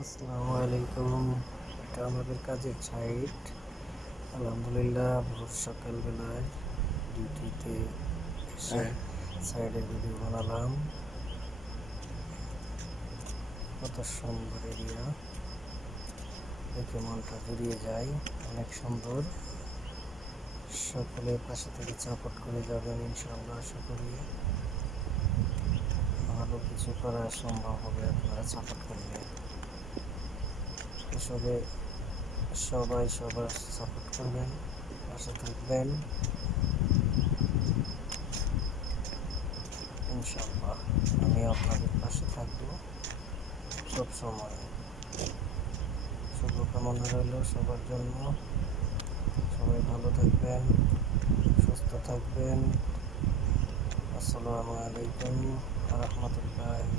আসসালামু আলাইকুম। এটা আমাদের কাজের সাইট। আলহামদুলিল্লাহ, ভোর সকালবেলায় ডিউটিতে এসে সাইডের ভিডিও বানালাম। কত সুন্দর এরিয়া, দেখে মনটা জুড়িয়ে যায়। অনেক সুন্দর। সকলে পাশে থেকে সাপোর্ট করে যাবেন ইনশাআল্লাহ। সকলে ভালো কিছু করা সম্ভব হবে আপনারা সাপোর্ট করলে। আসলে সবাই সবার সাপোর্ট করবেন, পাশে থাকবেন ইনশাআল্লাহ। আমি আপনাদের পাশে থাকবো সব সময়। শুভকামনা রইল সবার জন্য। সবাই ভালো থাকবেন, সুস্থ থাকবেন। আসসালামু আলাইকুম ওয়া রাহমাতুল্লাহি